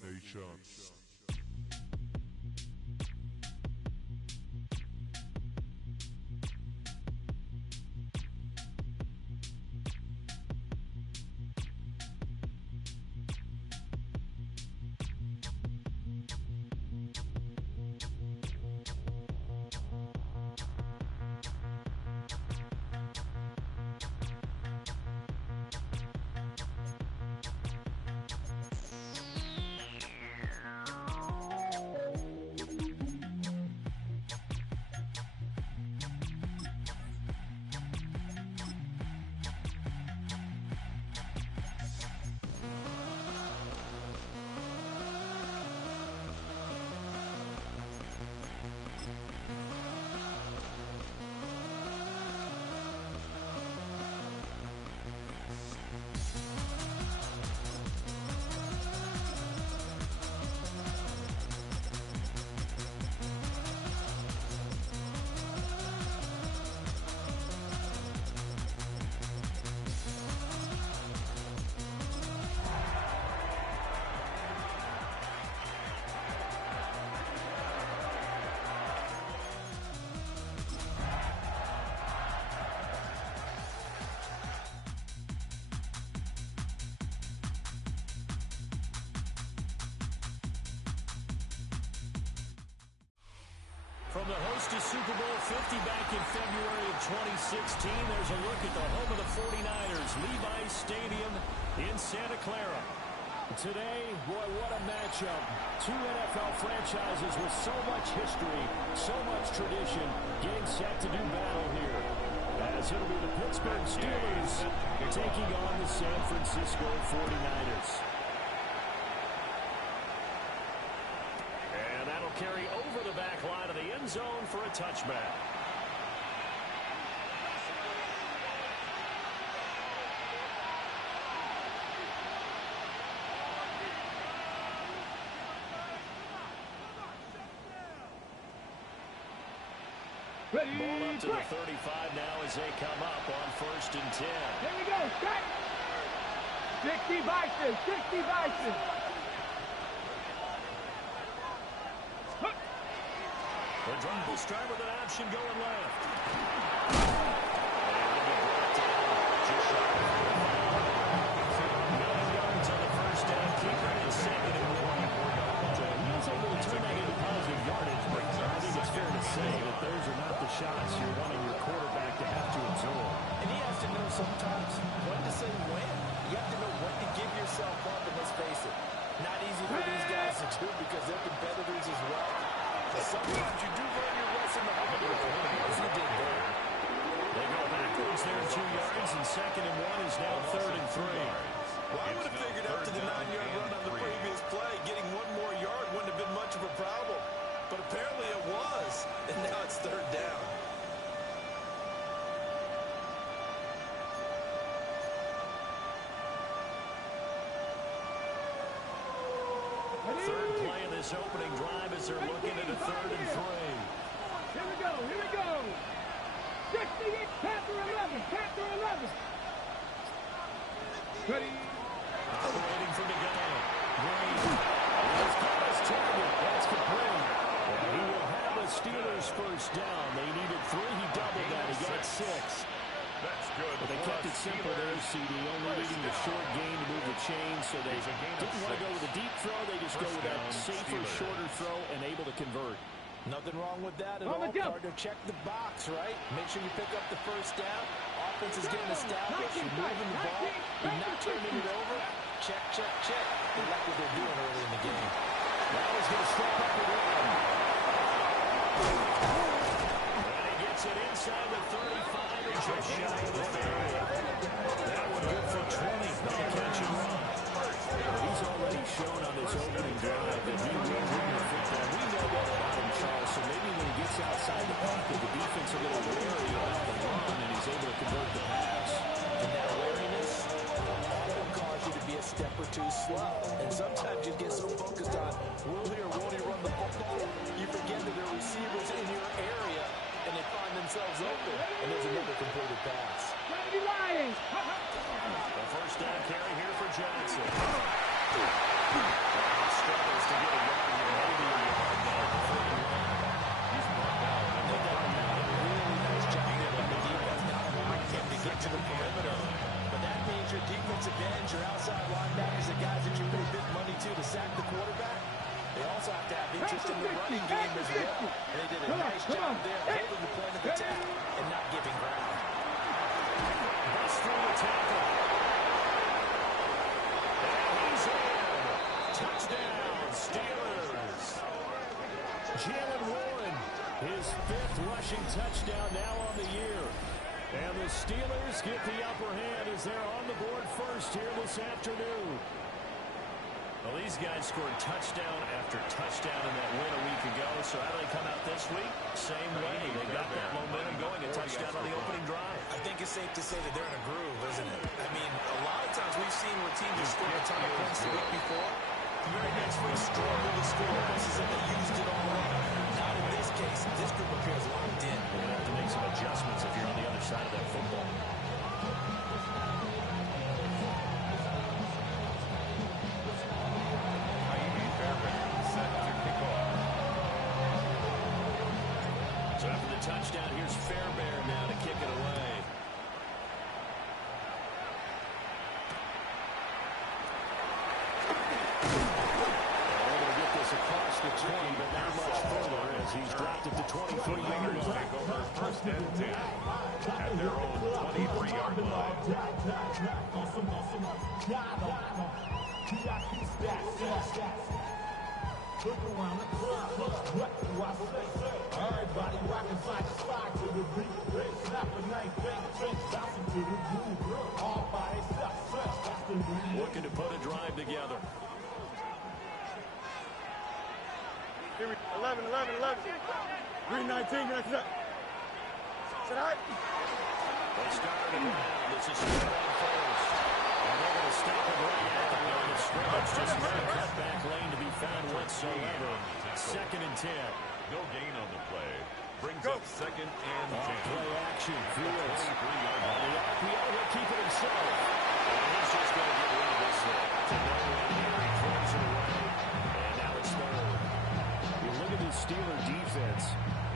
Nations. From the host of Super Bowl 50 back in February of 2016, there's a look at the home of the 49ers, Levi's Stadium in Santa Clara. Today, boy, what a matchup. Two NFL franchises with so much history, so much tradition, getting set to do battle here. As it'll be the Pittsburgh Steelers taking on the San Francisco 49ers. And that'll carry over the back line of the end zone for a touchback. Ready, ball up to the 35 now as they come up on 1st and 10. Here we go, set. 60 Bison, 60 Bison. The drive will start with an option going left. Just shy of 9 yards on the first down. Keeper and 2nd and 1. He was able to turn that into positive yardage, but I think it's fair to say that those are not the shots you're wanting your quarterback to have to absorb. And he has to know sometimes when to say when. You have to know when to give yourself up, and let's face it, not easy for these guys to do because they're competitors as well. Sometimes you do learn your lesson the hard way, as he did there. They go backwards there 2 yards, and 2nd and 1 is now 3rd and 3. Well, I would have figured after the 9-yard run on the previous play, getting one more yard wouldn't have been much of a problem. But apparently it was, and now it's 3rd down. Third play of this opening drive as they're looking at a 3rd and 3. Here we go, here we go. 68, Panther 11, Panther 11. Ready. Operating from the gun. Green. He's caught his target. That's complete. He will have the Steelers first down. They needed 3. He doubled that. He got 6. That's good. But they kept it simple there, CD. Only needing the short gain to move the chain, so they didn't want to go with a deep throw. They just go with that safer, shorter throw and able to convert. Nothing wrong with that at all. Partner, check the box, right? Make sure you pick up the first down. Offense is getting established. You're moving the ball. You're not turning it over. Check, check, check. They like what they're doing early in the game. Now he's going to step up and run. And he gets it inside the 35 and just shy of the 30. That one good for 20. Catch and run. He's already shown on this opening drive that he will win the football. We know that about him, Charles, so maybe when he gets outside the pocket, the defense a little wary about the run, and he's able to convert the pass. And that wariness will cause you to be a step or two slow. And sometimes you get so focused on, will he or won't he run the football, you forget that there are receivers in your area, and they find themselves open, and there's another completed pass. The first down carry here for Johnson. just in the running game as well. And they did a nice job there holding the point of attack and not giving ground. Bust through the tackle. And he's in. Touchdown, Steelers. Jaylen Warren, his 5th rushing touchdown now on the year. And the Steelers get the upper hand as they're on the board first here this afternoon. Well, these guys scored touchdown after touchdown in that win a week ago. So how do they come out this week? Same way. They got that momentum going. A touchdown on the opening drive. I think it's safe to say that they're in a groove, isn't it? I mean, a lot of times we've seen where teams have scored a ton of points the week before. The very next week struggle to score points as if they used it all up. Not in this case. This group appears locked in. You're going to have to make some adjustments if you're on the other side of that football. So after the touchdown, here's Fairbairn now to kick it away. Able to get this across the 20, but not much further as he's dropped it to 23 yards. Take over first and 10 at their own 23-yard line. Look around the club, what do I say? Everybody rockin' side to side to the beat. They snap a nice bang, trench bouncing to the groove. All by itself, that's the new. Looking to put a drive together. 11. 319, that's it. Sit out. They started around. This is straight on first. And they're going to stop it right at the line of scrimmage. Just no cutback lane to be found whatsoever. 2nd and 10. No gain on the play. Brings up 2nd and 10. Play action. Fields. 23-yard On line. the RPO, he'll keep it himself. And he's just going to get rid of this thing. To no one here. He throws it away. And now it's 3rd. You look at this Steeler defense.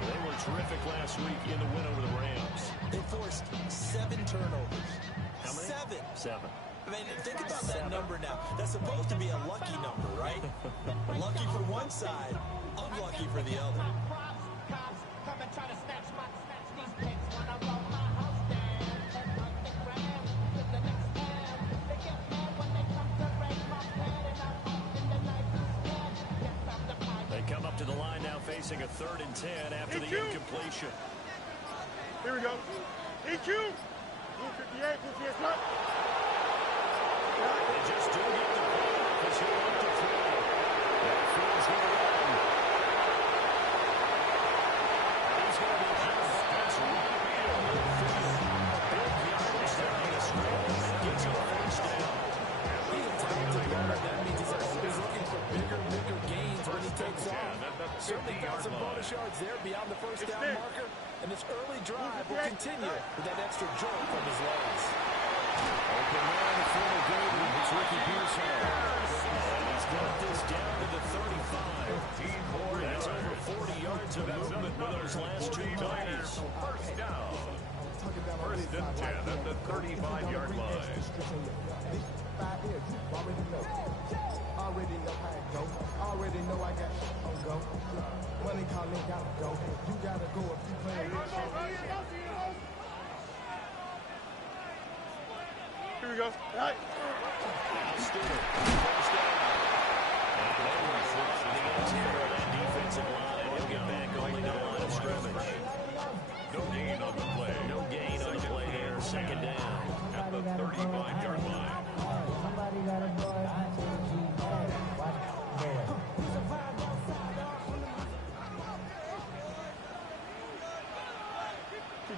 They were terrific last week in the win over the Rams. They forced 7 turnovers. How many? 7. 7. I mean, think about that number now. That's supposed to be a lucky number, right? Lucky for one side, unlucky for the other. They come up to the line now facing a 3rd and 10 after the incompletion. Here we go. EQ. 258, 258, stop. They just do get the ball off as he'll look to throw. That Fields going to run. And he's going to be out. That's right field. Big yardage there on the scrimmage. Gets a first down. He's a talented runner. That means he's looking for bigger gains when he takes off. Certainly got some bonus yards there beyond the first down marker. And this early drive will continue with that extra jolt from his legs. Open man in front of Grady. It's Ricky Pearson. And he's got this down to the 35. That's over 40 yards of movement with those last 2 plays. First down. First and 10 at the 35-yard line. Already know how it go. Already know I got on go. Money calling, gotta go. You gotta go if you play rich. Here we go. All right. Now Stewart. First down. And the interior of that defensive line. He'll get back only to the line of scrimmage. No gain on the play. No gain on the play there. 2nd down. At the 35-yard line. Somebody got a boy.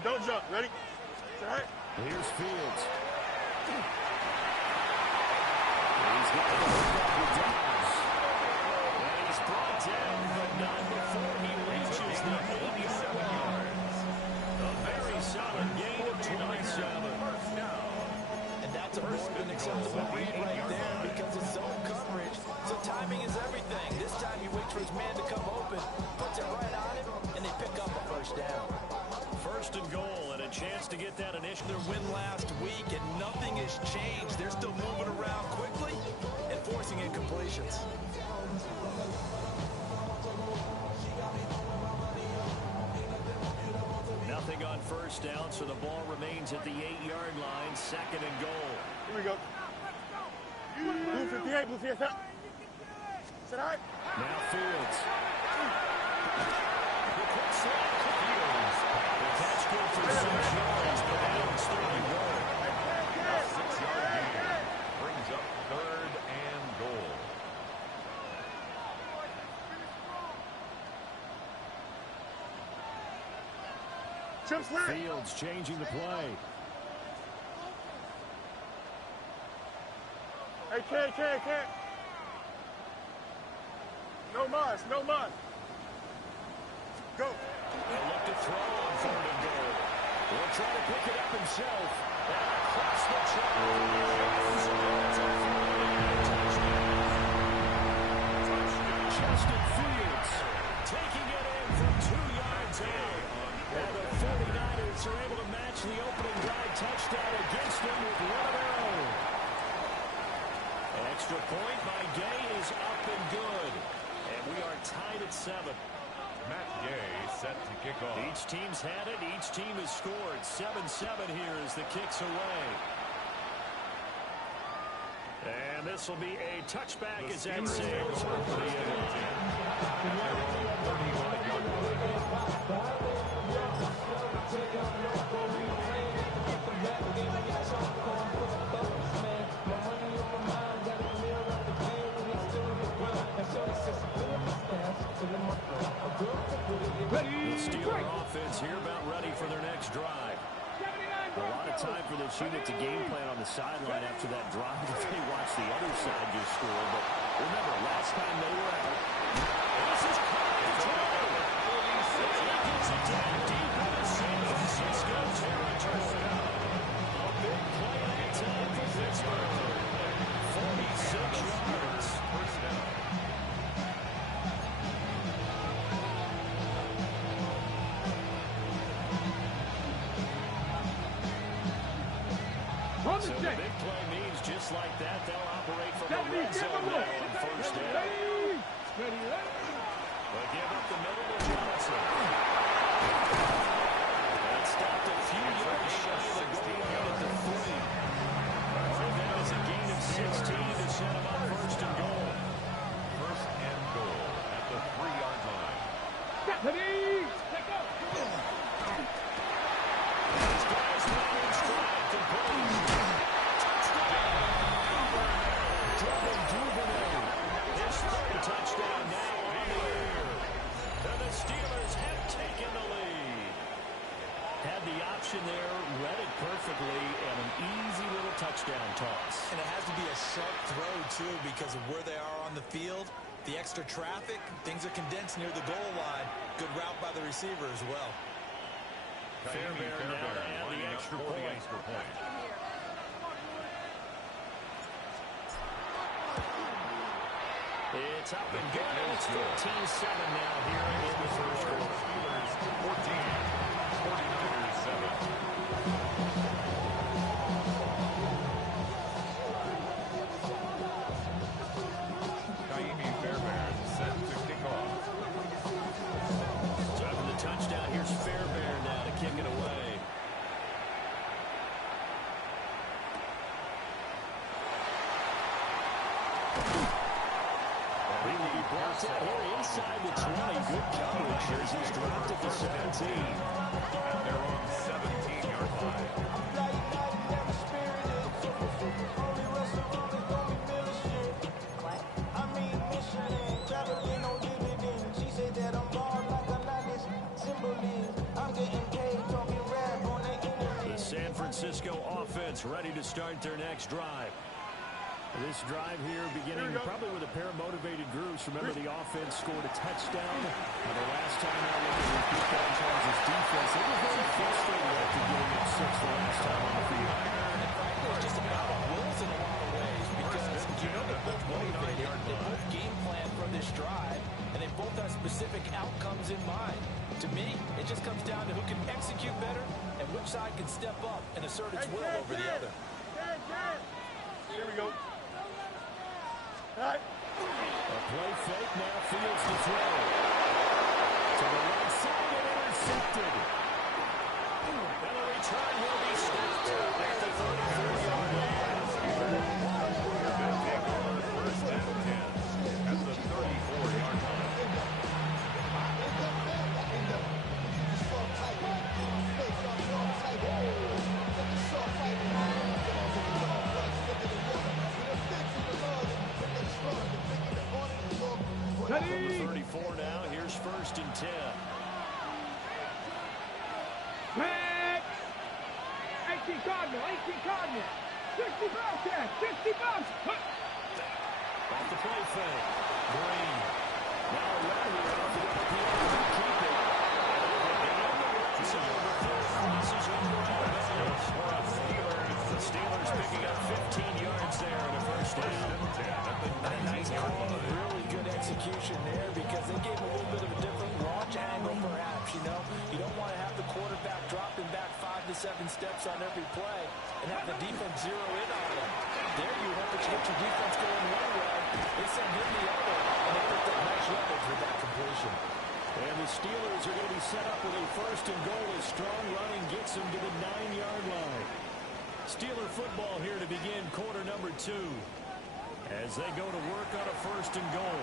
Don't jump. Ready? All right. Here's Fields. He's got it with Dobbs. And he's brought down, but not before he reaches the 87 yards. A very solid gain of 27. And that's a more than acceptable read right there because it's zone coverage. So timing is everything. This time he waits for his man to come open, puts it right on him, and they pick up a first down. 1st and goal and a chance to get that initial. Their win last week, and nothing has changed. first down, so the ball remains at the 8-yard line, 2nd and goal. Here we go. Blue 58, blue 58. Is that all right? Now Fields. The quick slide to Fields. The catch good for 6 yards, but now it's 31. A 6-yard gain brings up 3rd and goal. Fields changing the play. Hey, K. No muss, no muss. Go. They'll look to throw on 3rd and goal. He'll try to pick it up himself. And across the Justin Fields taking it in from 2 yards out. And the 49ers are able to match the opening drive touchdown against them with one of their own. Extra point by Gay is up and good. And we are tied at 7. Matt Gay set to kick off. Each team's had it. Each team has scored. 7-7 here as the kick's away. And this will be a touchback as that sails over the end. The Steeler offense here about ready for their next drive. A lot of time for this unit to game plan on the sideline after that drive that they watched the other side just score. But remember, last time they were out. This is caught the throw. He gets it down deep into San Francisco territory. A big play that time for Pittsburgh. 46 yards. First down. So the big play means just like that, they'll operate from the red zone now on first down. They give up the middle to Johnson. That stopped a few yards shy of the goal line at the 3. And that is a gain of 16 to set them up first and goal. First and goal at the 3-yard line. These guys run in stride, complete. Touchdown now on the air. And the Steelers have taken the lead. Had the option there, read it perfectly, and an easy little touchdown toss. And it has to be a sharp throw, too, because of where they are on the field. The extra traffic, things are condensed near the goal line. Good route by the receiver as well. Fairbairn now to add the extra point. It's up and good. It's 14-7 now here in the first quarter. Steelers 14, 49ers 7. Kaimi Fairbairn set to kick off. So after the touchdown, here's Fairbairn now to kick it away. Brought out here inside the 20. Good coverage as he's dropped at the 17. And they're on 17-yard line. The San Francisco offense ready to start their next drive. This drive here beginning probably with a pair of motivated groups. Remember, the offense scored a touchdown. And the last time out looking to repeat that in terms of defense, they were very frustrated after getting up 6 the last time on the field. And frankly, it's just about wills in a lot of ways because you know they're both motivated. They both game plan for this drive, and they both have specific outcomes in mind. To me, it just comes down to who can execute better and which side can step up and assert its will over the other. Here we go. A play fake now. Fields to throw. To the right side and intercepted. And From the 34 now, here's 1st and 10. 18 Cardinal, 18 Cardinal. 60 Bobcats, 60 Bobcats. Off the play fake. Green. Now around here off the RPO to keep it. And the red zone before it crosses over out of bounds. The Steelers picking up 15 yards there in a first down. Nice call. Really good execution there because they gave a little bit of a different launch angle perhaps, you know. You don't want to have the quarterback dropping back 5 to 7 steps on every play and have the defense zero in on them. There you hope that you get your defense going one way, they send in the other, and they picked up nice yardage with that completion. And the Steelers are going to be set up with a 1st and goal as strong running gets them to the 9-yard line. Steeler football here to begin quarter number 2 as they go to work on a 1st and goal.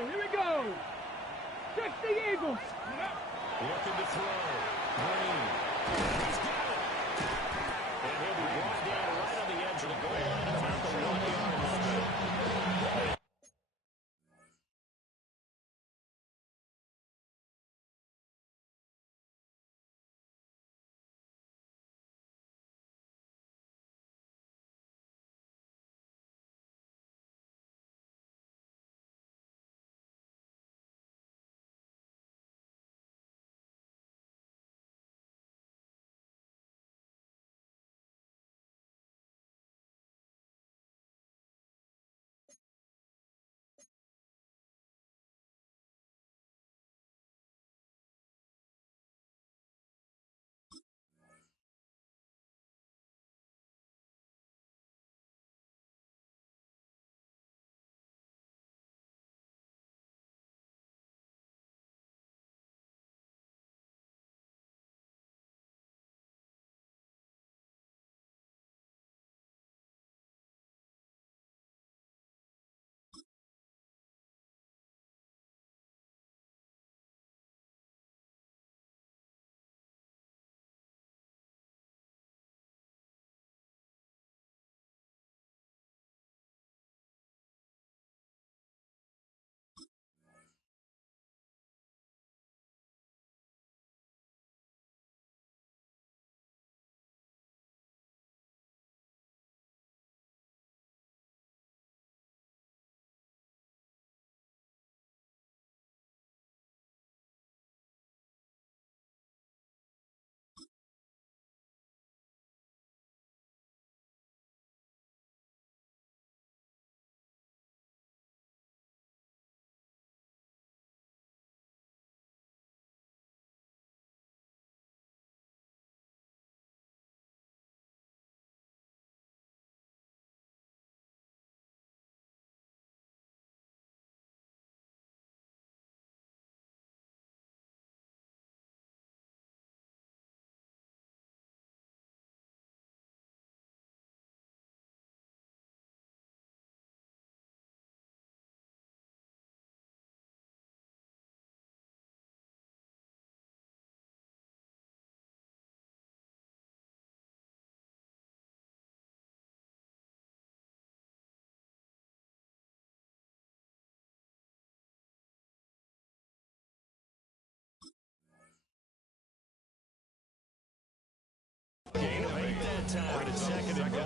Here we go. 60 Eagles. Looking to throw. Green. He's got it. And he'll be brought down right on the edge of the goal line at about the 1-yard line. Gain of 8 that time. It's 2nd and goal.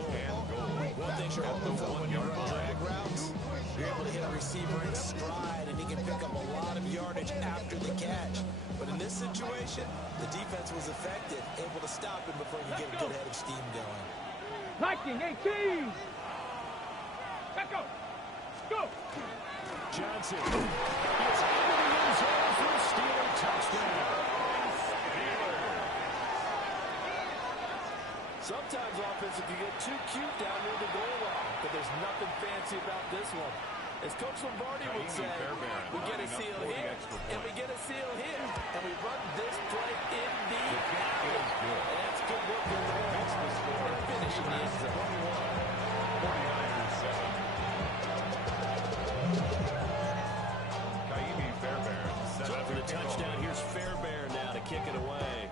One thing you're hoping for when you run drag routes, you're able to hit a receiver in stride, and he can pick up a lot of yardage after the catch. But in this situation, the defense was effective, able to stop him before he could get a good head of steam going. Viking 18. Let's go. Go. Johnson is able to use all for a Steeler touchdown. Sometimes offense can get too cute down near the goal line, but there's nothing fancy about this one. As Coach Lombardi would say, we get a seal here, and we get a seal here, and we run this play in the alley. And that's good work in the box and finish in the end zone. 49ers 7. Kaimi Fairbairn. Time for the touchdown. Here's Fairbairn now to kick it away.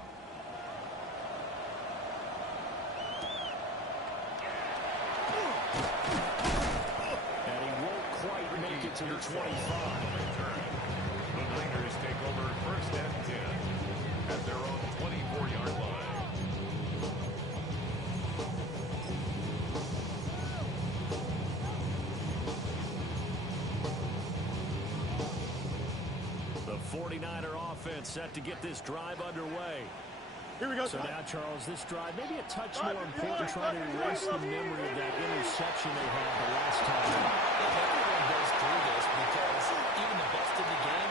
to the 25. The Raiders take over first and 10 at their own 24-yard line. The 49er offense set to get this drive underway. Here we go. So now, Charles, this drive maybe a touch more important, trying to erase the memory of that interception they had the last time. Everyone goes through this because even the best in the game,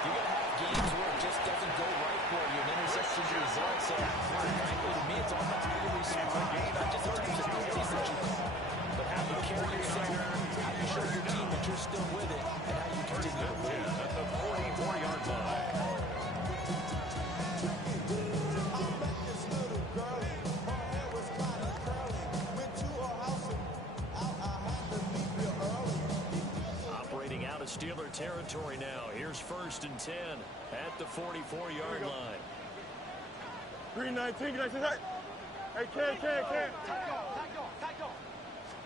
you're going to have games where it just doesn't go right for you. An interception is the result. So, frankly, to me, it's all about being responsible. Not just in terms of penalties that you call, but how you carry yourself, how you show your team that you're still with it, and how you continue to win. At the 44-yard line. Operating out of Steeler territory now. Here's first and 10 at the 44-yard line. 319, can I say that? Hey, Ken.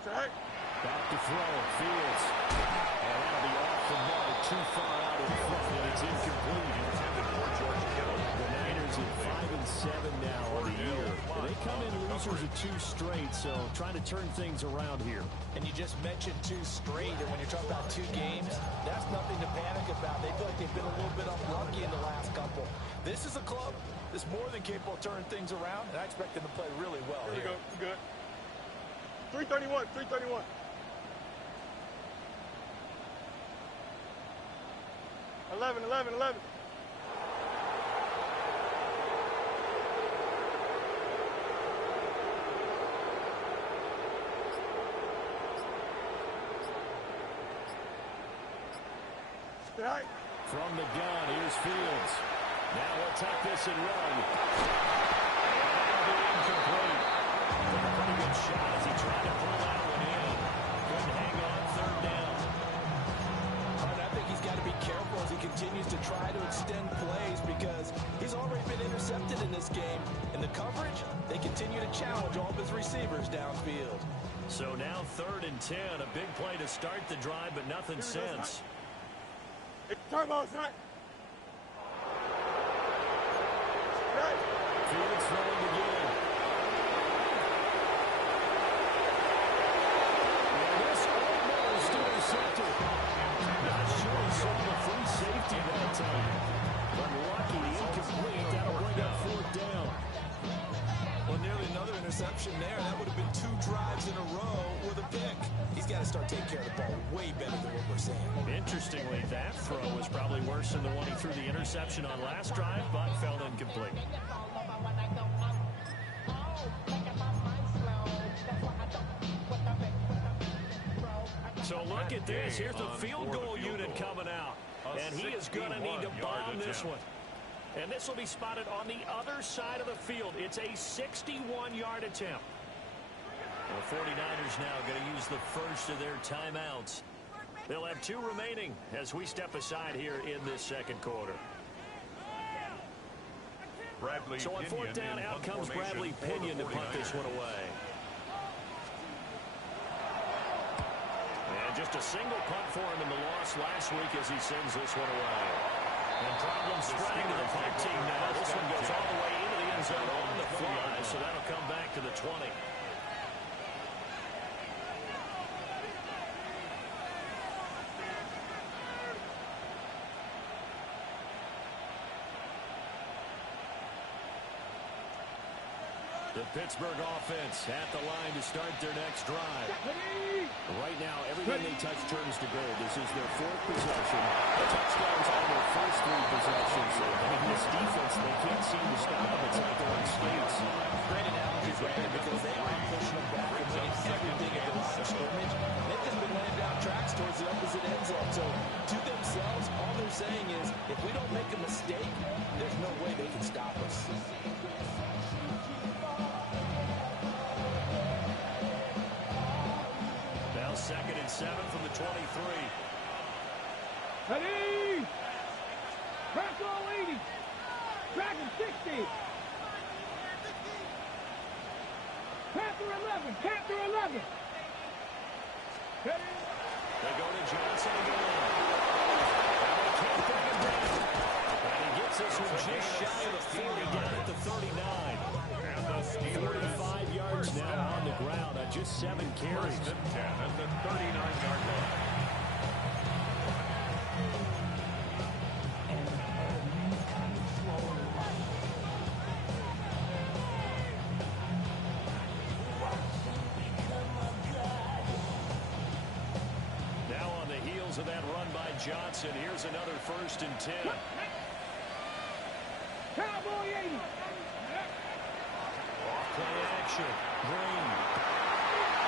Say Back to throw, Fields. And that'll be off the mark, too far out in front, and it's incomplete. Intended for George Kittle. The Niners at 5-7 now on the year. They come in losers of 2 straight, so trying to turn things around here. And you just mentioned 2 straight, and when you're talking about 2 games, that's nothing to panic about. They feel like they've been a little bit unlucky in the last couple. This is a club that's more than capable of turning things around, and I expect them to play really well Here we here. go. Good. 331. 11. Right. From the gun, here's Fields. Now he'll tuck this and run. That'll be incomplete. Took a pretty good shot as he tried to pull that one in. Couldn't hang on third down. And I think he's got to be careful as he continues to try to extend plays because he's already been intercepted in this game. In the coverage, they continue to challenge all of his receivers downfield. So now 3rd and 10. A big play to start the drive, but nothing since. Turbo, son. Right. Fields throwing again. And this almost intercepted. Not sure he saw the free safety that time. But lucky, incomplete. That'll bring up 4th down. Well, nearly another interception there. That would have been 2 drives in a row with a pick. He's got to start taking care of the ball way better than what we're saying. Interestingly, that throw was probably worse than the one he threw the interception on last drive, but fell incomplete. So look at this. Here's the field goal unit coming out. And he is going to need to bomb this one. And this will be spotted on the other side of the field. It's a 61-yard attempt. The 49ers now going to use the first of their timeouts. They'll have 2 remaining as we step aside here in this second quarter. Bradley So on 4th down, out comes Bradley Pinion to punt this one away. And just a single punt for him in the loss last week as he sends this one away. And problems spreading to the punt team now. This one goes all the way into the end zone on the fly, so that'll come back to the 20. The Pittsburgh offense at the line to start their next drive. Right now, everything they touch turns to gold. This is their 4th possession. Touchdowns on their first 3 possessions. And this defense, they can't seem to stop them. It's like they're on skates. Great analogy, Brandon, because they are pushing them back and winning everything at the line of scrimmage. They've just been laying down tracks towards the opposite end zone. So, to themselves, all they're saying is, if we don't make a mistake, there's no way they can stop us. Now 2nd and 7 from the 23. Ready! Crack all 80! Crack 60! Panther 11! Panther 11! Ready! They go to Johnson again. And they can't bring him down. And he gets this one just shy of the 40 down at the 39. And the Steelers 45 yards now on the ground on just 7 carries. first and 10 at the 39-yard line. Now on the heels of that run by Johnson, here's another 1st and 10. Cowboy 80. Play action. Green.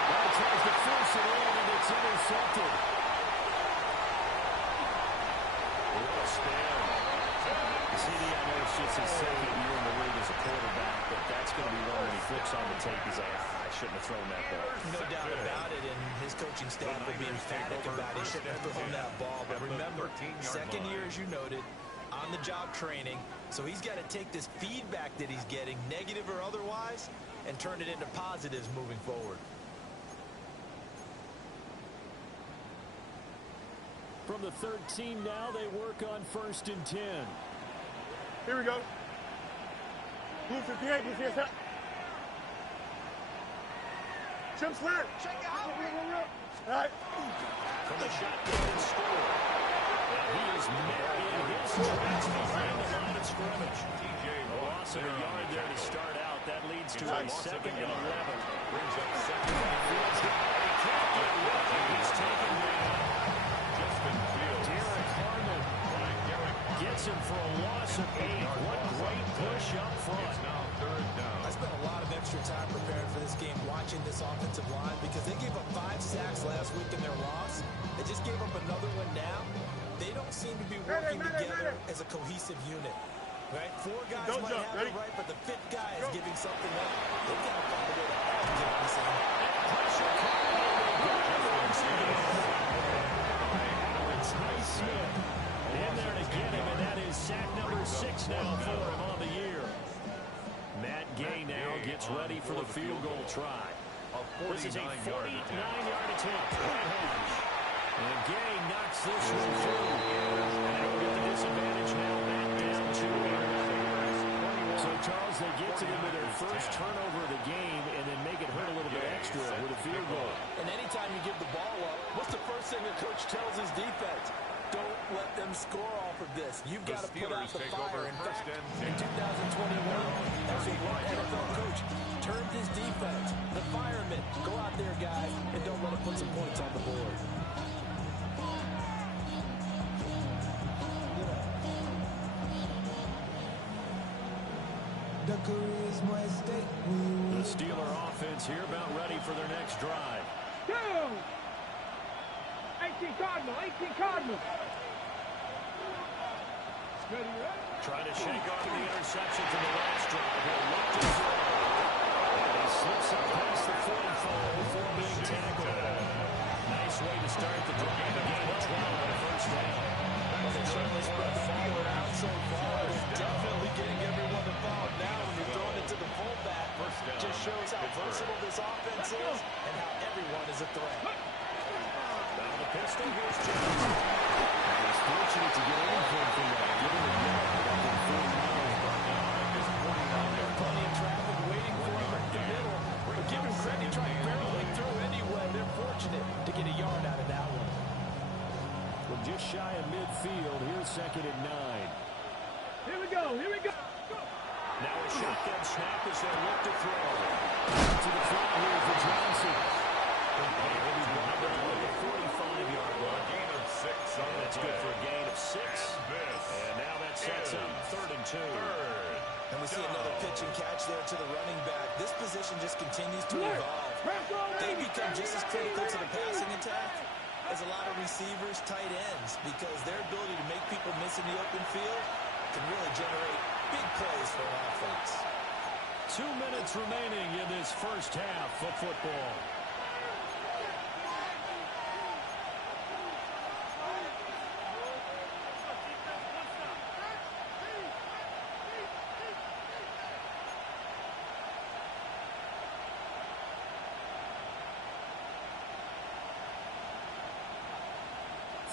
Now tries to force it in, and it's intercepted. What a spin. CD, I know it's just his second year in the league as a quarterback, but that's going to be one when he flips on the tape. He's like, I shouldn't have thrown that ball. No doubt about it, and his coaching staff will be emphatic about he shouldn't have thrown that ball. But remember, second year, as you noted, on-the-job training, so he's got to take this feedback that he's getting, negative or otherwise, and turn it into positives moving forward. From the 13 now, they work on 1st and 10. Here we go. Blue 58, blue 57. Chip slant. All right. From the shotgun and score. And he is met in his tracks behind the line of scrimmage. A loss of a yard there to start out. That leads to a 2nd and 11. Brings up second. Fields got it. He can't get lucky. He's taken down. Justin Fields. Derek Harmon gets him for a loss of 8. What great push up front. It's now 3rd down. I spent a lot of extra time preparing for this game, watching this offensive line, because they gave up 5 sacks last week in their loss. They just gave up another one now. They don't seem to be working together as a cohesive unit. Right? 4 guys Don't might jump. have Ready? it right, but the 5th guy is giving something up. They've got to find a way to all get on the same. Pressure coming. Alex Highsmith in there to get him, and that is sack number 6 now for him on the year. Matt Gay now gets ready for the field goal try. This is a 49-yard attempt. And Gay knocks this one through. And they'll get the disadvantage now back down to 8. So, Charles, they get to them with their first turnover of the game and then make it hurt a little bit extra with a field goal. And anytime you give the ball up, what's the first thing the coach tells his defense? Don't let them score off of this. You've got to put out the fire. In fact, in 2021, that's what one NFL coach termed his defense. The firemen. Go out there, guys, and don't let them put some points on the board. The Steeler offense here about ready for their next drive. 18 Cardinal, 18 Cardinal. Trying to shake off the interception from the last drive. He'll look to throw. And he slips up past the 45 before being tackled. Nice way to start the drive. Again, 12 on the first down. They certainly spread the ball around so far. They're definitely getting everyone involved. Now when you're throwing it to the fullback, it just shows how versatile this offense is and how everyone is a threat. Down the pistol, here's Johnson. He's fortunate to get anything from that. Give him a yard back in 4 miles. There's plenty of traffic waiting for him in the middle. But give him credit, he tried barreling through anyway. They're fortunate to get a yard out of that one. From just shy of midfield, here's 2nd and 9. Here we go, here we go. Now a shotgun snap as they look to throw. To the front here for Johnson. And he'll be brought down at the 45-yard line. Gain of 6 on the That's play. good for a gain of 6. And now that sets up 3rd and 2. And we see another pitch and catch there to the running back. This position just continues to evolve. They become just as critical to the passing attack as a lot of receivers, tight ends, because their ability to make people miss in the open field can really generate big plays for an offense. 2 minutes remaining in this first half of football.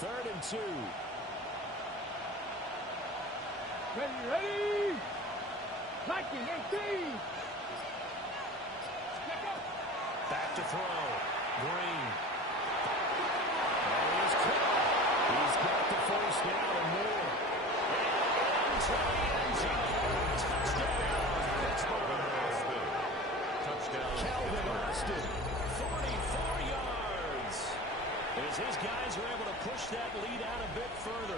3rd and 2. Ready? Liking 18. Back to throw. Green. And he's caught. He's got the first down and more. And into the end zone. Touchdown. Calvin Austin. 44 yards. As his guys are able to push that lead out a bit further.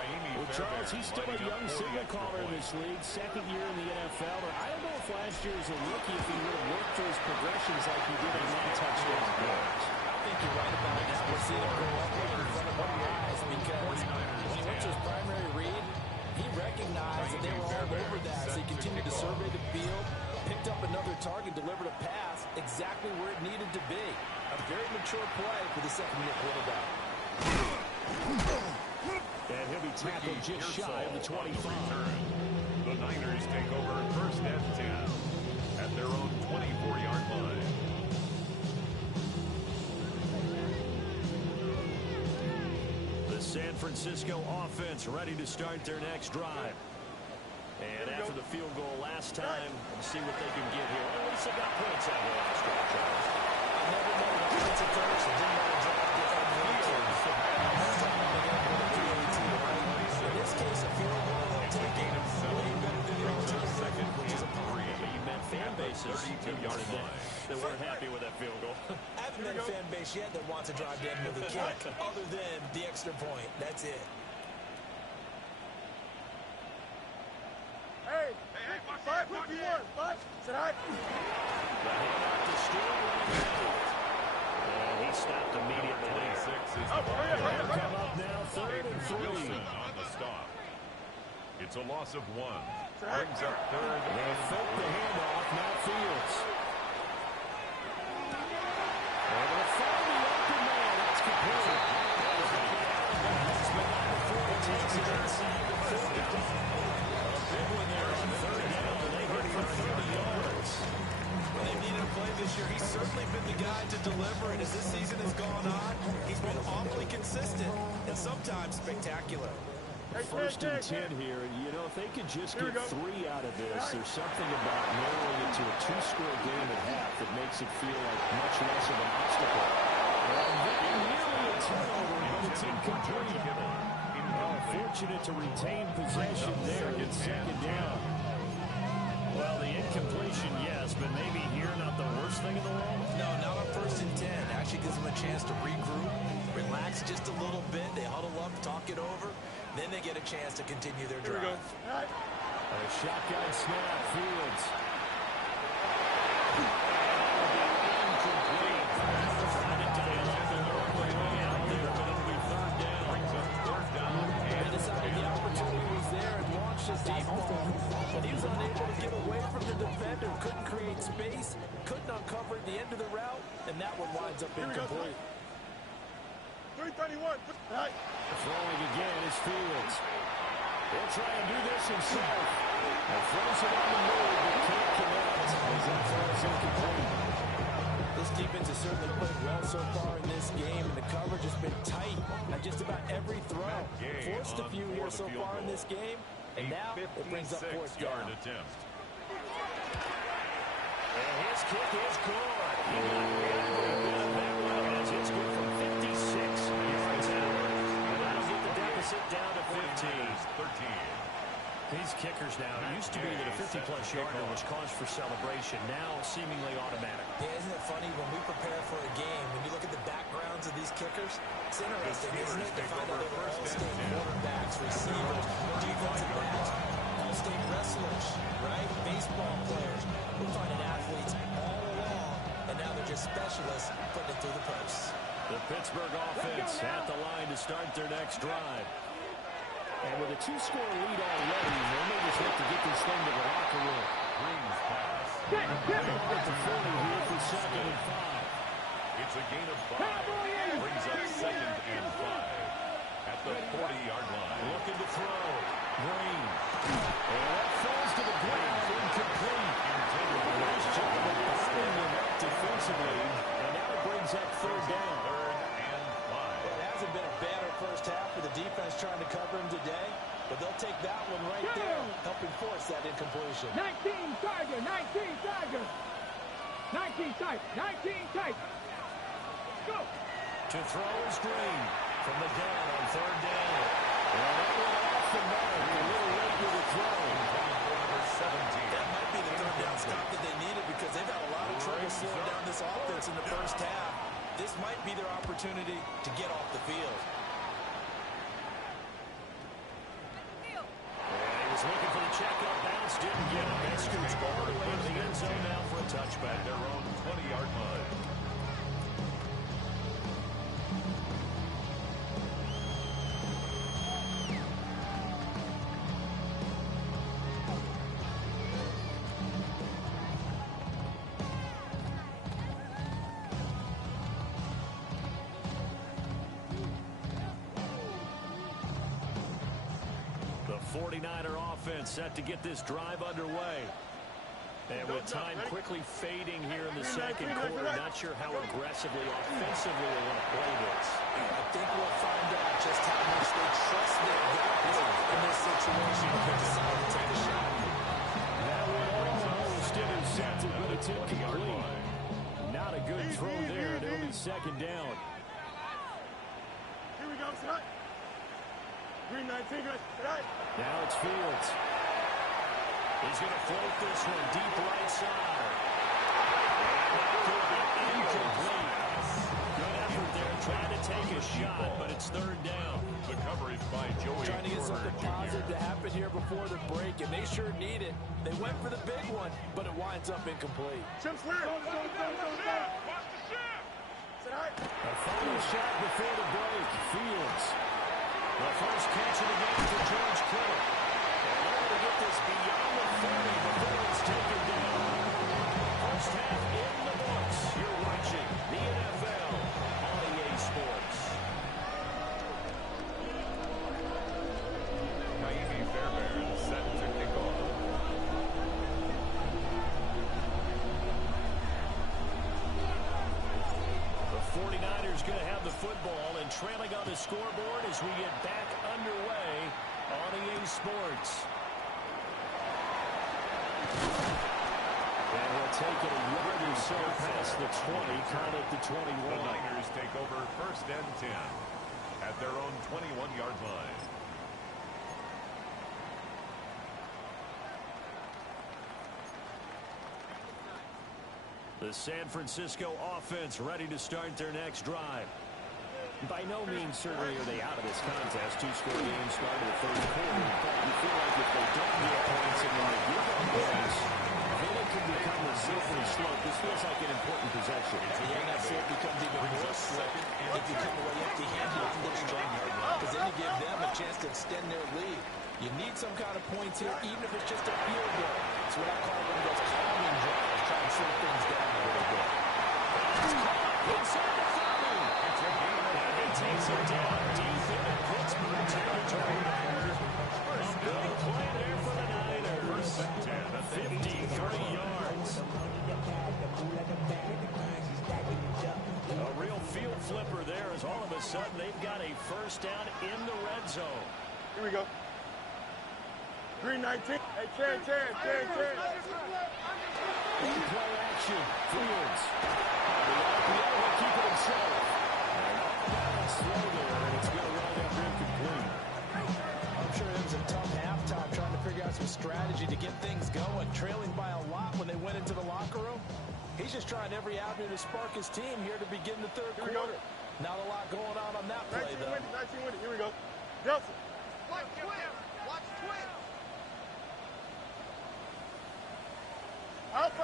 Well, Charles, he's still a young signal caller in this league, 2nd year in the NFL. But I don't know if last year as a rookie, if he would have worked through his progressions like he did in that touchdown pass. I think you're right about that. We're seeing him grow up right in front of our eyes because when he went to his primary read, he recognized that they were all over that. So he continued to survey the field, picked up another target, delivered a pass exactly where it needed to be. A very mature play for the second-year quarterback. And he'll be tackled just shy of the 25. The Niners take over 1st and 10 at their own 24-yard line. The San Francisco offense ready to start their next drive. And after the field goal last time, we'll see what they can get here. At least they got points out of the last drive, Charles. I never know what offensive coach that didn't want to drive the In this case, a field goal will take it way better than the alternative, which is a punt. You met fan bases that weren't happy with that field goal. I haven't met a fan base yet that wants to drive the end of the kick other than the extra point. That's it. Hey, 51. What? Should I? The handoff to Stewart. And he stopped immediately there. 6 is They'll come up now, 3rd and 3. on the stop. It's a loss of 1. Brings up 3rd. They fake the handoff, now Fields. They're going to find the open man. That's complete. Takes it inside the 40. Big one there on 3rd down. They hit for 30 yards. Well, they've needed a play this year. He's certainly been the guy to deliver, and as this season has gone on, he's been awfully consistent and sometimes spectacular. 1st and 10 here, and you know, if they could just get 3 out of this, there's something about narrowing it to a 2-score game at half that makes it feel like much less of an obstacle. And then nearly a turnover, but it's incomplete. Fortunate to retain possession there in 2nd down. Well, the incompletion, yes, but maybe here not the worst thing in the world. No, not on 1st and 10. Actually gives them a chance to regroup, relax just a little bit. They huddle up, talk it over. Then they get a chance to continue their drive. A shotgun snap, Fields. They decided the opportunity was there and launched a deep ball. But he was unable to get away from the defender, couldn't create space, couldn't uncover the end of the route, and that one winds up incomplete. 331. Throwing again is Fields. He'll try and do this himself. And throws it on the move, but can't connect. As that throws incomplete. This defense has certainly played well so far in this game, and the coverage has been tight on just about every throw. Forced a few here so far in this game, and now it brings up 4th down. Attempt. And his kick is good. He got every bit of that one as it's good from 56 yards out. And that'll get the deficit down to 15. 13. These kickers now, it used to be that a 50-plus yarder was cause for celebration. Now, seemingly automatic. Yeah, isn't it funny when we prepare for a game, when you look at the backgrounds of these kickers, it's interesting, isn't it, to find out they were all-state quarterbacks, receivers, defensive backs, all-state wrestlers, right? Baseball players. We're finding athletes all along, and now they're just specialists putting it through the posts. The Pittsburgh offense at the line to start their next drive. And with a 2-score lead already, they may just have to get this thing to the locker room. Green's pass. At the 40 here for 2nd and 5. It's a gain of 5. Brings up 2nd and 5. At the 40-yard line. Looking to throw. Green. And that falls to the ground. Incomplete. Nice job of finding them up defensively. And now it brings up 3rd down. 3rd and 5. helping force that incompletion. 19 Tiger, 19 Tiger. 19 tight, 19 tight. Go. To throw is Green from the gun on third down. Well, that went off the mark. A little late with the throw. That might be the third down stop that they needed because they've had a lot of trouble slowing down this offense in the first half. This might be their opportunity to get off the field. He was looking for the checkup bounce, didn't get it. That scoots all the way to the end zone now for a touchback. Their own 20-yard line. The 49er offense set to get this drive underway. And with time quickly fading here in the second quarter, not sure how aggressively, offensively they want to play this. I think we'll find out just how much they trust their guys in this situation if they decide to take a shot. That one almost intercepted, but it's incomplete. Not a good throw there, and it'll be second down. Here we go, tonight. Green 19, guys, tonight. Now it's Fields. He's going to float this one deep right side. Incomplete. Good effort there, trying to take a shot, but it's third down. The coverage by Joey Trying to get something Porter positive Jr. to happen here before the break, and they sure need it. They went for the big one, but it winds up incomplete. Chip's clear. Tonight. A final shot before the break. Fields. The first catch of the game for George Kittle. And they're going to get this beyond the 40 before it's taken down. First half in the books. You're watching the NFL on EA Sports. Naimi Fairbairn set to kick off. The 49ers going to have the football and trailing on the scoreboard as we get back underway on EA Sports. And we'll take it a yard or so past the 20, count it the 21. The Niners take over first and 10 at their own 21-yard line. The San Francisco offense ready to start their next drive. By no means certainly are they out of this contest. Two-score game started the first quarter, but you feel like if they don't get points and when they give up points, then it can become a slippery slope. This feels like an important possession. Yeah, that's it. It becomes even more slippery if you come away empty-handed from their strong yard line, because then you give them a chance to extend their lead. You need some kind of points here, even if it's just a field goal. It's what I call one of those calming drives, trying to slow things down a little bit. It's caught inside the 30. And he takes it down deep into Pittsburgh territory. A big play there for the Niners. 53 yards. A real field flipper there as all of a sudden they've got a first down in the red zone. Here we go. Green 19. Hey, Terry. In play action, Fields. Will keep it himself. Slow there, and it's going to run after incomplete. I'm sure it was a tough halftime trying to figure out some strategy to get things going, trailing by a lot when they went into the locker room. He's just trying every avenue to spark his team here to begin the third quarter. Not a lot going on that play, 19 though. winning, 19 winning. Here we go. Delta. Watch twin. Watch twin. Alpha.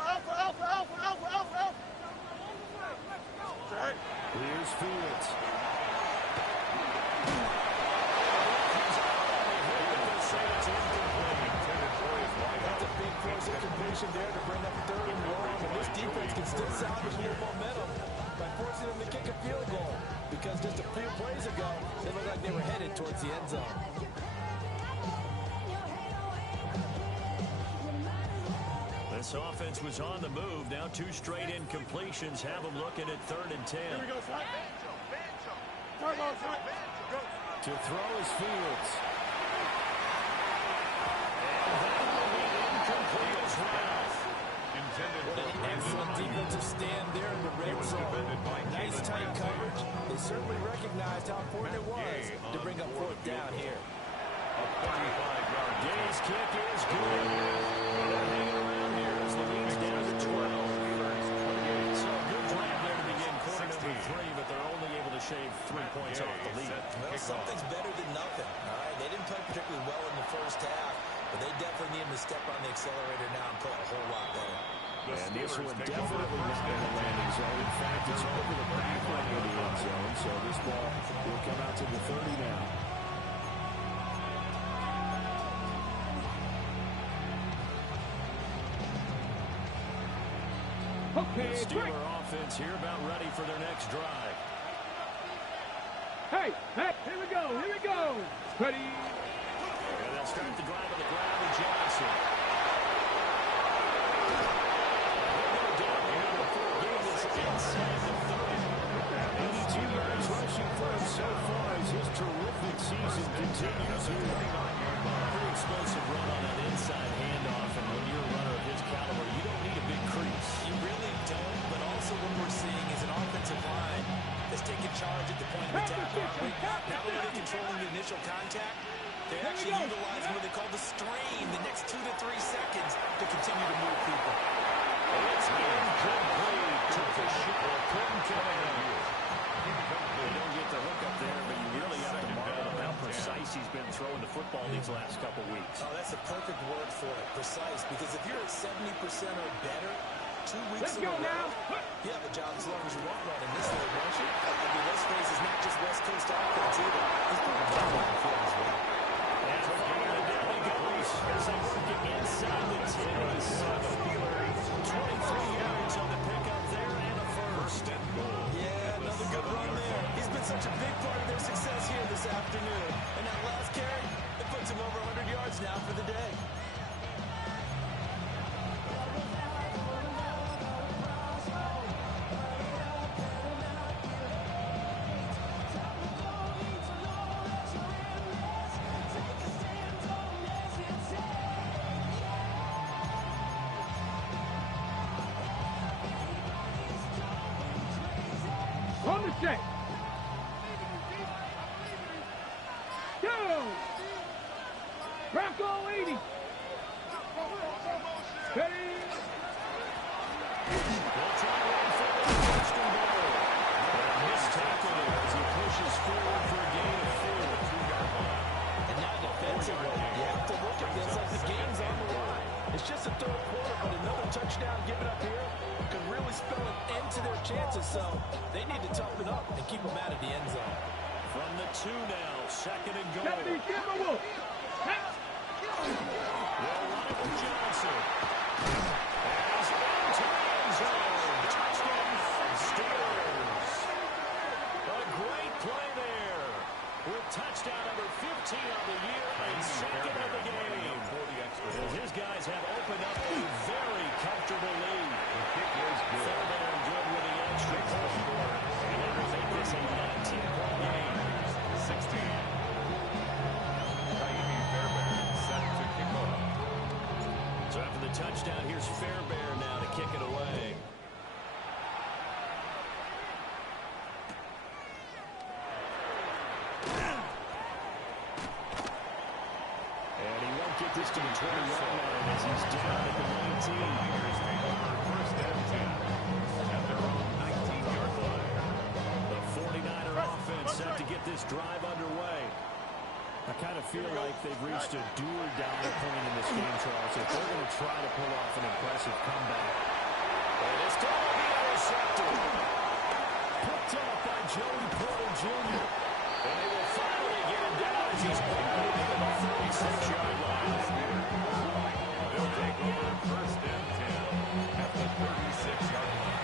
Right. Here's Fields. That's a big force incompletion there to bring up third and long. And this defense can still salvage a little momentum by forcing them to kick a field goal. Because just a few plays ago, they looked like they were headed towards the end zone. This offense was on the move. Now two straight incompletions have them looking at 3rd and 10. Here we go, son. To throw is Fields. And that defensive stand there in the red zone. Nice tight coverage. They certainly recognized how important it was to bring up fourth down here. A 45-yard Day's kick is good. They're hanging around here as the lead's down to 12. So a good drive there to begin quarter number 3, but they're only able to shave 3 points off the lead. Well, something's better than nothing. All right, they didn't play particularly well in the first half, but they definitely need to step on the accelerator now and play a whole lot better. And this one definitely not in the landing zone. In fact, it's over the back line of the end zone, so this ball will come out to the 30 now. Okay, the Steeler offense here about ready for their next drive. Hey, here we go, Ready? And they'll start the drive on the ground with Johnson. Inside the 30. 82 yards rushing for him so far as his terrific season continues here. Pretty explosive run on that inside handoff, and when you're a runner of his caliber, you don't need a big crease. You really don't, but also what we're seeing is an offensive line that's taking charge at the point of attack. Not only are they controlling the initial contact, they actually utilize what they call the strain the next 2 to 3 seconds to continue to move people. It's incomplete. Took a shot. Couldn't connect. They don't get the hook up there, but you really have to marvel how precise he's been throwing the football these last couple weeks. Oh, that's a perfect word for it, precise, because if you're at 70% or better 2 weeks in a row, you have a job as long as you want one in this league, won't you? I mean, let's face it, not just West Coast offense either. He's probably down on the field as well. And finally, there he goes as they work it inside the 10. 23 yards on the pickup there and a first and goal. Yeah, another good run there. He's been such a big part of their success here this afternoon. And that last carry, it puts him over 100 yards now for the day. On the set. Go! Bronco 80. Ready? They'll try to run for the first and goal. A missed tackle as he pushes forward for a gain of 4. And now defensively, you have to look at this like the game's on the line. It's just a third quarter, but another touchdown given up here could really spell an end to their chances, so they need to toughen up and keep them out of the end zone. From the 2 now, second and goal. 70 Timberwolves. They'll run it with Johnson. And he's into the end zone. Touchdown, Steelers. A great play there. With touchdown number 15 on the year and second of the game. As his guys have opened up a very comfortable lead. Fairbairn good with the extra point. And they're going to make this a 19-point game. 16. Taimi Fairbairn set to kick off. So after the touchdown, here's Fairbairn now to kick it away. And he won't get this to the 21 line as he's down at the 19. Tigers take over first and 10 at their own 19-yard line. The 49er offense set to get this drive underway. I kind of feel like they've reached a do-or-die point in this game, Charles. If they're going to try to pull off an impressive comeback. And it's going to be intercepted. Picked up by Joey Porter Jr. And they will finally get him down as he's buried into the 36-yard line. They'll take over first and 10 at the 36-yard line.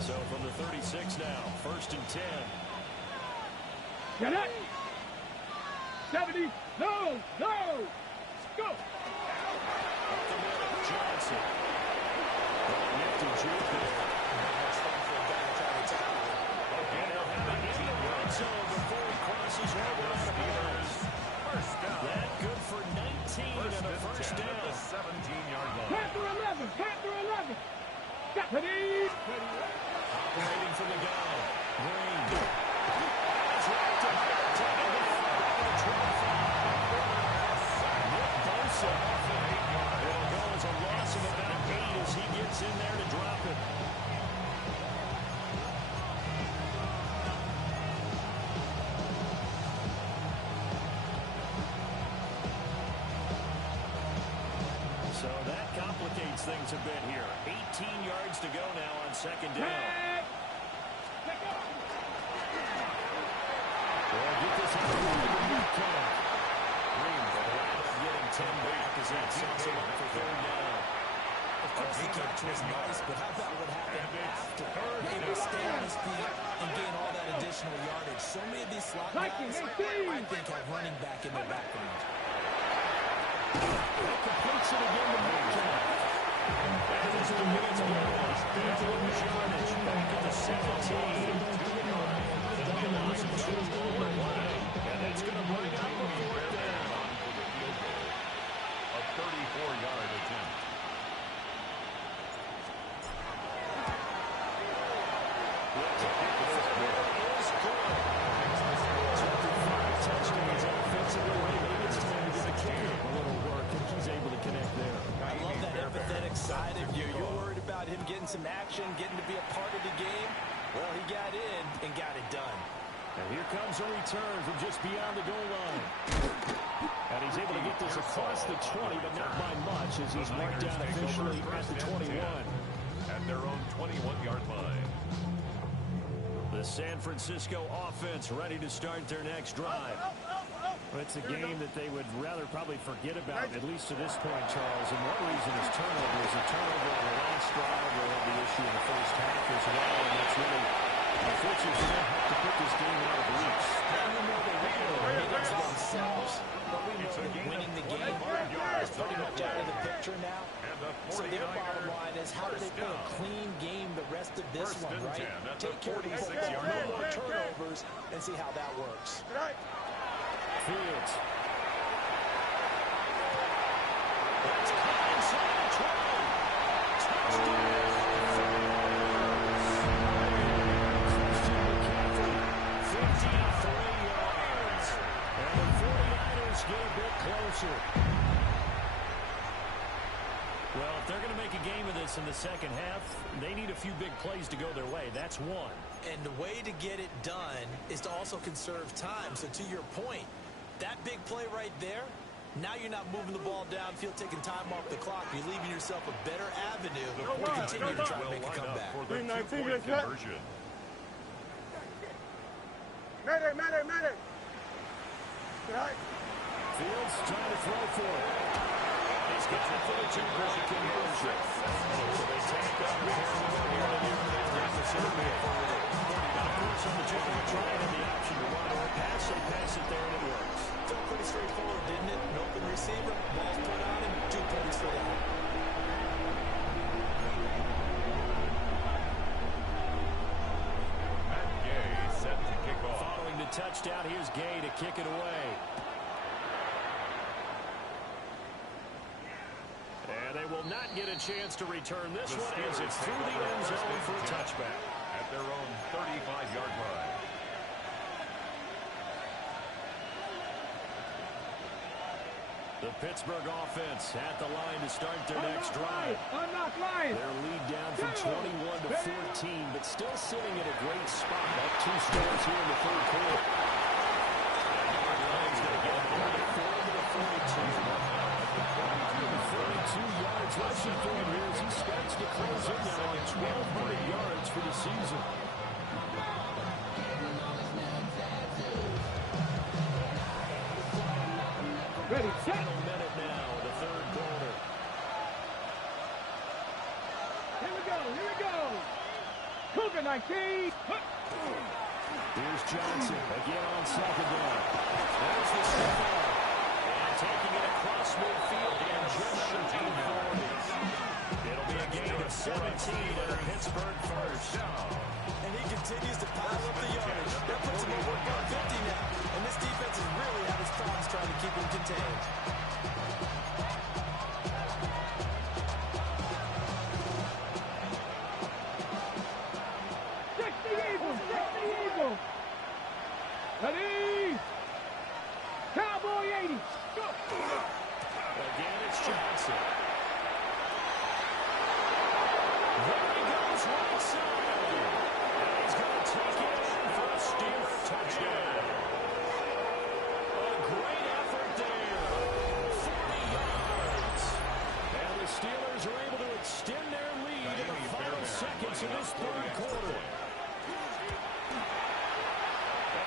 So from the 36 now, first and 10. Get it. 70. No. Go. Up the middle, Johnson. Nifty juke there. That's fun for a guy to try to tackle him. And they'll have it in the red zone before he crosses over out of bounds. First down. That good for things a bit here. 18 yards to go now on second down. Well, get this out of the weekend. Green getting 10 back as that sets him up for third down. Of course, the catch was nice, but how about what happened after? Able to stay on his feet and gain all that additional yardage. So many of these slot guys, I think, have running back in their background. That completes it again to Metcalf. That is the minutes lost. That's a yardage back at the 17. And that's going to bring up a fourth down. A 34-yard attempt. Touchdowns offensively. Maybe it's time to give the kicker a little work, and he's able to connect there. I love that empathetic side of you. You're worried about him getting some action, getting to be a part of the game. Well, he got in and got it done. And here comes a return from just beyond the goal line. And he's able to get this across the 20, but not by much, as he's marked down officially at the 21. At their own 21-yard line. The San Francisco offense ready to start their next drive. Well, it's a game that they would rather probably forget about, at least to this point, Charles. And one reason is turnovers. A turnover on the last drive will have the issue in the first half as well. And that's really, unfortunately, going to have to put this game out of reach. It's themselves, but we know that winning the game is pretty much out of the picture now. So their bottom line is, how do they play a clean game the rest of this one, right? Take care of the football, no more turnovers, and see how that works. Fields. That's caught inside the 20. Touchdown. Christian McCaffrey, 53 yards. And the 49ers get a bit closer. Well, if they're going to make a game of this in the second half, they need a few big plays to go their way. That's one. And the way to get it done is to also conserve time. So to your point, that big play right there, now you're not moving the ball downfield, taking time off the clock. You're leaving yourself a better avenue to continue to try to make a comeback. For the two-point conversion. Medic. Fields trying to throw for it. He's got it for the two-point conversion. So they take that here and certainly a further. Of course, on the two-point try and the option to run or pass, they pass it there and it works. Felt pretty straightforward, didn't it? An open receiver, ball's put on him, 2 points for that. Matt Gay set to kick off. Following the touchdown, here's Gay to kick it away. And they will not get a chance to return this one as it's through the end zone for a touchback. At their own 35-yard line. The Pittsburgh offense at the line to start their next drive. Unlock line. Their lead down from 21 to 14, but still sitting at a great spot. Up 2 scores here in the third quarter. Lions going to get over the 4 to the 42. 42 yards rushing for him here as he starts to close in now on 1,200 yards for the season. Ready, set. Final minute now, the third quarter. Here we go. Cougar 19. Here's Johnson again on second down. There's the snap. And taking it across midfield and just short of 40. It'll be a gain of 17 at a Pittsburgh first. And he continues to pile up the yardage. That puts him over 150 now. And this defense has really had his problems trying to keep him contained. Ready? Cowboy 80. Go. Again, it's Johnson. There he goes right side. And he's going to take it in for a Steeler touchdown. A great effort there. 40 yards. And the Steelers are able to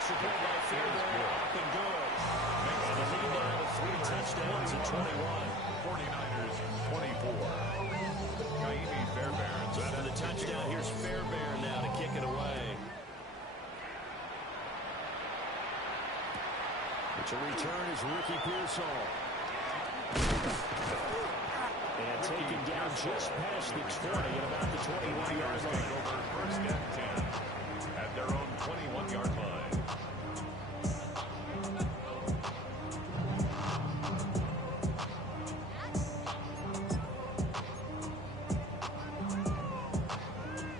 extra point by Fairbairn. Up and good. And the lead now to 3 touchdowns at 21. 49ers 24. Naimi Fairbairn. So after the touchdown, here's Fairbairn now to kick it away. To return is Ricky Pearsall. And taken down just past the 20 at about the 21-yard line. Over first and 10 at their own 21-yard line.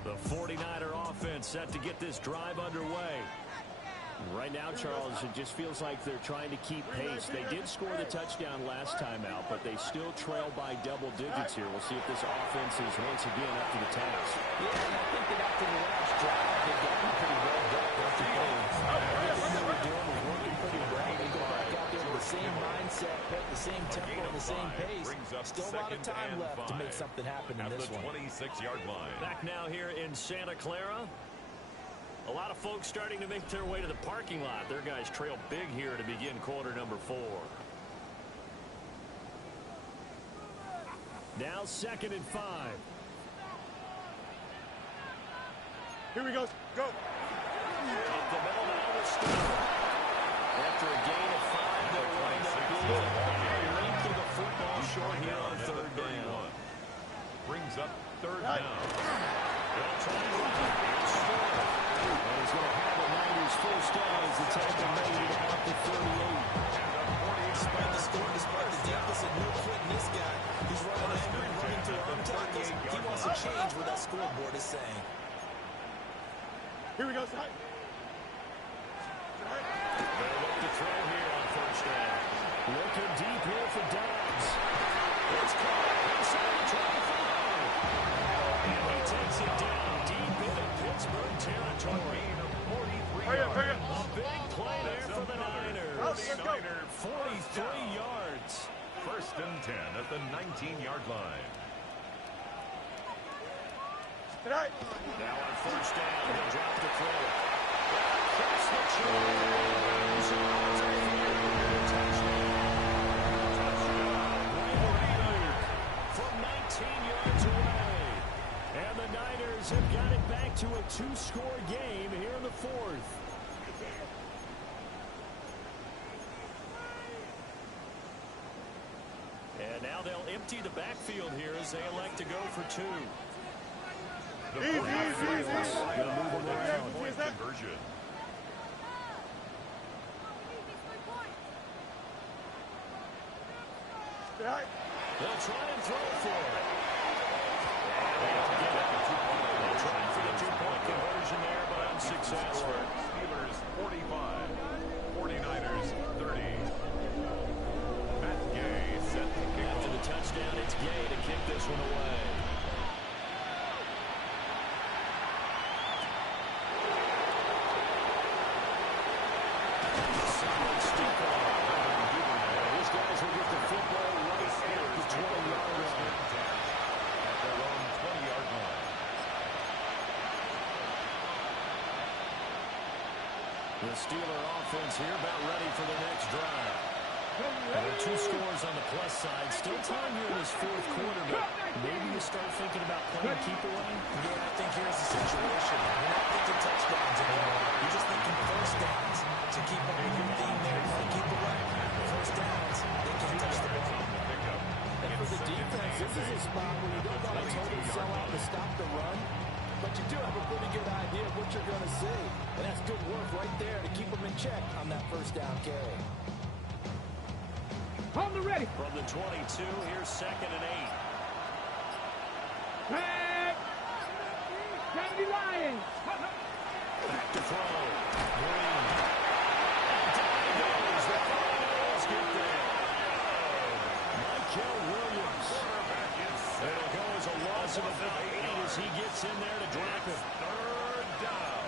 The 49er offense set to get this drive underway. Right now, Charles, it just feels like they're trying to keep pace. They did score the touchdown last time out, but they still trail by double digits here. We'll see if this offense is once again up to the task. Yeah, and I think that after the last drive, they've gotten pretty well done. Everything they were doing was working pretty well. They go back out there with the same mindset, the same tempo, and the same pace. Still a lot of time left to make something happen in this one. At the 26-yard line. Back now here in Santa Clara. A lot of folks starting to make their way to the parking lot. Their guys trail big here to begin quarter number 4. Now 2nd and 5. Here we go. Go. Up the middle now with Steele. After a gain of 5, they'll wind up being a length of the football short here on 3rd down. Brings up 3rd down. They'll try to run it. Here's Steele. And he's going to have the Niners first down as the tackle made it about the 38. Despite the score, despite the deficit, no quitting this guy. He's running angry, running to arm tackles. He wants to change what that scoreboard is saying. Here we go, side. They'll look to throw here on 1st down. Looking deep here for Dobbs. It's caught inside the 25. And he takes it down deep into Pittsburgh territory. Hurry up, hurry up. A big play there for the Niners. 43 yards. 1st and 10 at the 19-yard line. Tonight. Now on 1st down, he'll drop the throw. Across the chains. Touchdown. From 19 yards away. And the Niners have got it back to a 2-score game here in the 4th. And now they'll empty the backfield here as they elect to go for 2. Easy. Gonna move them around. Point conversion. Tonight. They'll try and throw for it. They'll try for the 2-point conversion there, but unsuccessful. Steelers 45. 49ers 30. Matt Gay set to kick After off. the touchdown, it's Gay to kick this one away. Solid stick on. These guys will get the football right here at the 20-yard line. At their own 20-yard line. The Steeler offense here about ready for the next drive. There are 2 scores on the plus side. Still time here in this 4th quarter, but maybe you start thinking about playing keep away. Yeah, I think here's the situation. You're not thinking touchdowns anymore. You're just thinking 1st downs. To keep up with your theme there, keep away. 1st downs, they can't touch the ball. And for the defense, this is a spot where you don't want to totally sell out to stop the run, but you do have a pretty good idea of what you're going to see. And that's good work right there to keep them in check on that 1st down carry. On the ready. From the 22, here's 2nd and 8. Back. Kennedy Lions. Back to throw. Green. And down he goes. The Cardinals get there. Michael Williams. It'll go as a loss of about 8 as he gets in there to drop it. 3rd down.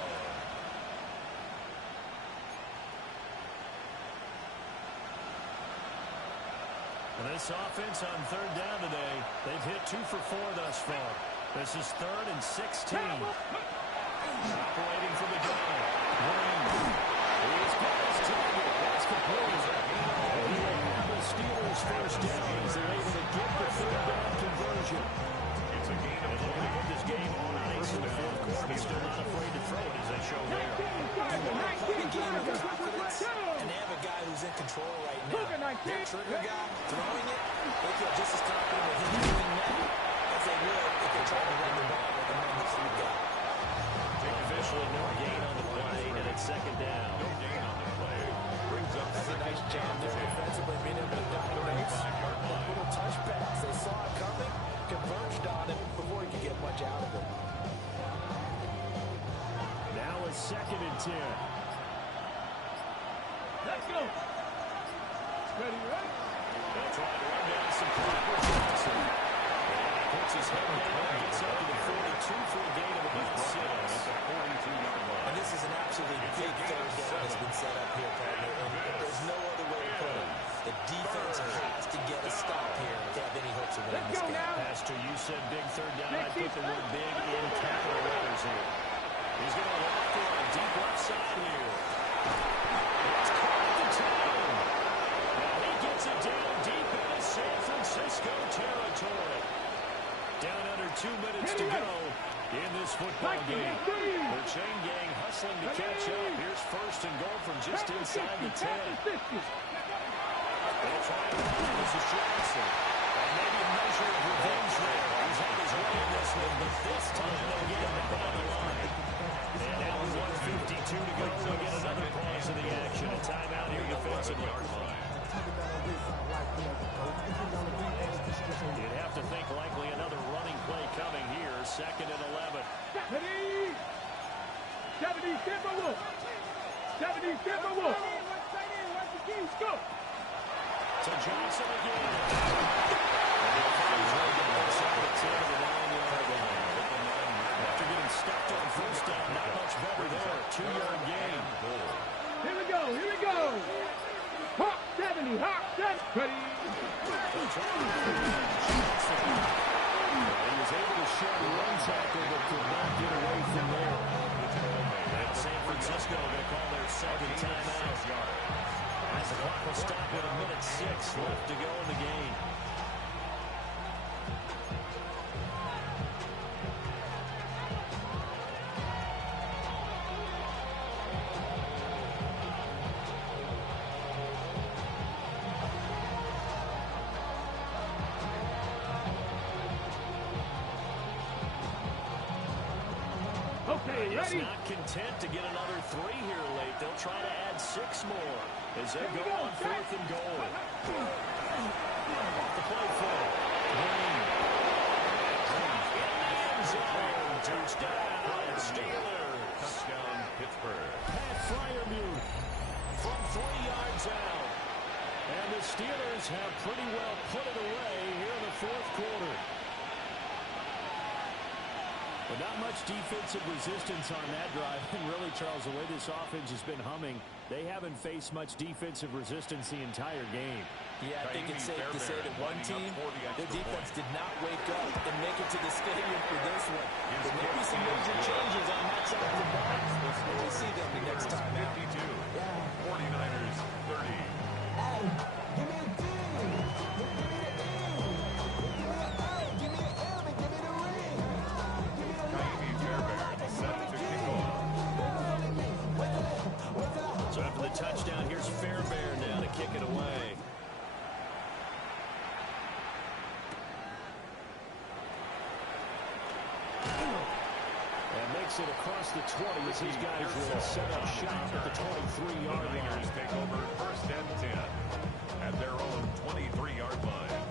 And this offense on 3rd down today, they've hit 2 for 4 thus far. This is 3rd and 16. Operating for the goal. Green. He Their trigger guy throwing it, they feel just as confident with him doing that as they would if they tried to run the ball with the man that's we've got. Officially no gain on the play, and it's second down. No gain on the play. Brings up That's a nice jam there defensively, being able to dominate. Little touchbacks. They saw it coming, converged on it before he could get much out of it. Now a 2nd and 10. Let's go. Ready, right? They'll try to run down some clock with Johnson. And he puts his head down and gets up to the 42 for a gain of about 6. at the 42-yard line. And this is an absolute big third down that's been set up here, partner. And there's no other way to put it. The defense has to get a stop here if they have any hopes of winning this game. Pastor, you said big third down. I put the word big in capital letters here. He's going to walk it on deep left side here. It's caught at the 10. Now he gets it down deep into San Francisco territory. Down under 2 minutes to go in this football game. The chain gang hustling to catch up. Here's 1st and goal from just inside the 10. They'll try to run. This is Johnson. And maybe a measure of revenge there. He's on his way in this one, but this time they'll get him down the line. And now with 1:52 to go, we'll get another pause of the action. A timeout here defensively. You'd have to think likely another running play coming here. 2nd and 11. 70, Timberwolf. 70, Timberwolf. Go. To Johnson again. And he's right down inside the 10 of the 9-yard line. After getting stuffed on 1st down, not much better there. 2-yard gain. Here we go. Here we go. Hawk 70. Hawk 70. Ready. He was able to shed one tackle, but could not get away from there. And San Francisco going to call their 2nd timeout. As the clock will stop with 1:06 left to go in the game. Okay, ready. Not content to get another 3 here late. They'll try to add 6 more as they go on 4th and goal. Off the play fake. Green. End zone. Touchdown. Steelers. Touchdown, Pittsburgh. Pat Freiermuth from 3 yards out. And the Steelers have pretty well put it away here in the 4th quarter. But not much defensive resistance on that drive. And really, Charles, the way this offense has been humming, they haven't faced much defensive resistance the entire game. Yeah, I think it's safe to say that one team, their defense did not wake up and make it to the stadium for this one. There may be some major changes on that side of the ball. We'll see them the next time out. 52. 49ers 30. So after the touchdown, here's Fairbairn now to kick it away. And makes it across the 20 as these guys will set up shop at the 23-yard line. Niners take over 1st and 10 at their own 23-yard line.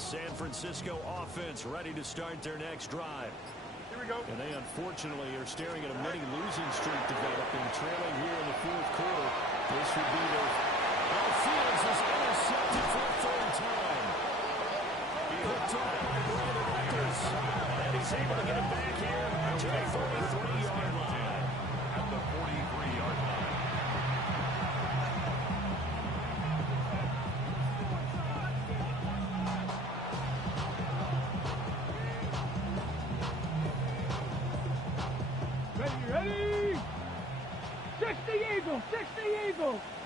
San Francisco offense ready to start their next drive. Here we go. And they unfortunately are staring at a mini losing streak developing, trailing here in the 4th quarter. This would be their... Fields is intercepted for a 3rd time. Picked up by Brandon Records. And he's able to get it back here to the 43-yard line. At the 43-yard line. Eagle, 60 Eagle.